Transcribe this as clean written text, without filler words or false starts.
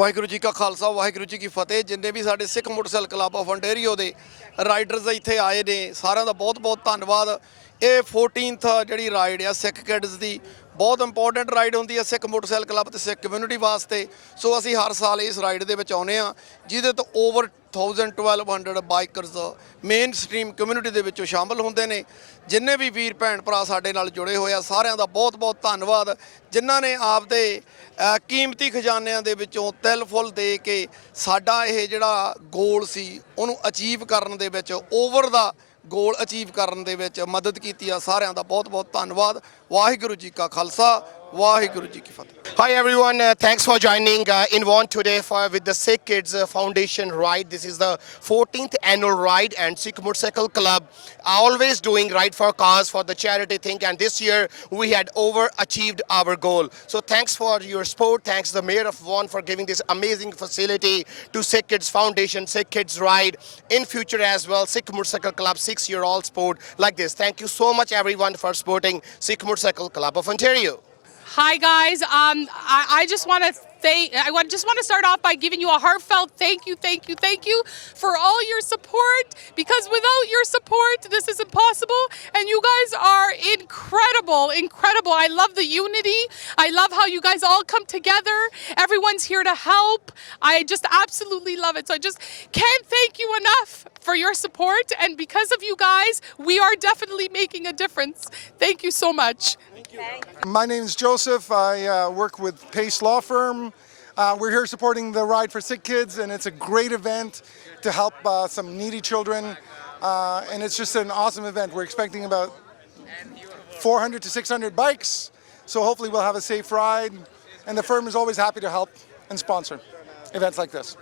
ਵਾਹਿਗੁਰੂ ਜੀ ਕਾ ਖਾਲਸਾ ਵਾਹਿਗੁਰੂ ਜੀ ਕੀ ਫਤਿਹ। ਜਿੰਨੇ ਵੀ ਸਾਡੇ ਸਿੱਖ ਮੋਟਰਸਾਈਕਲ ਕਲੱਬ ਆਫ ontario ਦੇ ਰਾਈਡਰਸ ਇੱਥੇ ਆਏ ਨੇ, ਸਾਰਿਆਂ ਦਾ ਬਹੁਤ-ਬਹੁਤ ਧੰਨਵਾਦ। ਇਹ 14th ਜਿਹੜੀ ਰਾਈਡ ਆ ਸਿੱਖ ਕਿਡਸ ਦੀ ਬਹੁਤ ਇੰਪੋਰਟੈਂਟ ਰਾਈਡ ਹੁੰਦੀ ਹੈ ਸਿੱਖ ਮੋਟਰਸਾਈਕਲ ਕਲੱਬ ਤੇ ਸਿੱਖ ਕਮਿਊਨਿਟੀ ਵਾਸਤੇ। ਸੋ ਅਸੀਂ ਹਰ ਸਾਲ ਇਸ ਰਾਈਡ ਦੇ ਵਿੱਚ ਆਉਂਦੇ ਆ, ਜਿਹਦੇ ਤੋਂ ਓਵਰ 1200 ਬਾਈਕਰਸ ਮੇਨ ਸਟ੍ਰੀਮ ਕਮਿਊਨਿਟੀ ਦੇ ਵਿੱਚੋਂ ਸ਼ਾਮਲ ਹੁੰਦੇ ਨੇ। ਜਿੰਨੇ ਵੀ ਵੀਰ ਭੈਣ ਭਰਾ ਸਾਡੇ ਨਾਲ ਜੁੜੇ ਹੋਏ ਆ, ਸਾਰਿਆਂ ਦਾ ਬਹੁਤ-ਬਹੁਤ ਧੰਨਵਾਦ, ਜਿਨ੍ਹਾਂ ਨੇ ਆਪਦੇ ਕੀਮਤੀ ਖਜ਼ਾਨਿਆਂ ਦੇ ਵਿੱਚੋਂ ਤਿਲ ਫੁੱਲ ਦੇ ਕੇ ਸਾਡਾ ਇਹ ਜਿਹੜਾ ਗੋਲ ਸੀ ਉਹਨੂੰ ਅਚੀਵ ਕਰਨ ਦੇ ਵਿੱਚ, ਓਵਰ ਦਾ ਗੋਲ ਅਚੀਵ ਕਰਨ ਦੇ ਵਿੱਚ ਮਦਦ ਕੀਤੀ ਆ। ਸਾਰਿਆਂ ਦਾ ਬਹੁਤ-ਬਹੁਤ ਧੰਨਵਾਦ। ਵਾਹਿਗੁਰੂ ਜੀ ਕਾ ਖਾਲਸਾ ਵਾਹਿਗੁਰੂ ਜੀ ਕੀ ਫਤਿਹ। Hi everyone, thanks for joining in Vaughan today with the Sikh Kids Foundation ride. This is the 14th annual ride, and Sikh Motorcycle Club always doing Ride for Cause for the charity thing, and this year we had overachieved our goal. So thanks for your support. Thanks the Mayor of Vaughan for giving this amazing facility to Sikh Kids Foundation, Sikh Kids Ride. In future as well, Sikh Motorcycle Club 6-year-old sport like this. Thank you so much everyone for supporting Sikh Motorcycle Club of Ontario. Hi guys, I just want to start off by giving you a heartfelt thank you for all your support, because without your support this is impossible, and you guys are incredible. I love the unity. I love how you guys all come together. Everyone's here to help. I just absolutely love it. So I just can't thank you enough for your support, and because of you guys we are definitely making a difference. Thank you so much. My name is Joseph. I work with Pace Law Firm. We're here supporting the Ride for Sick Kids, and it's a great event to help some needy children. And it's just an awesome event. We're expecting about 400 to 600 bikes, so hopefully we'll have a safe ride. And the firm is always happy to help and sponsor events like this.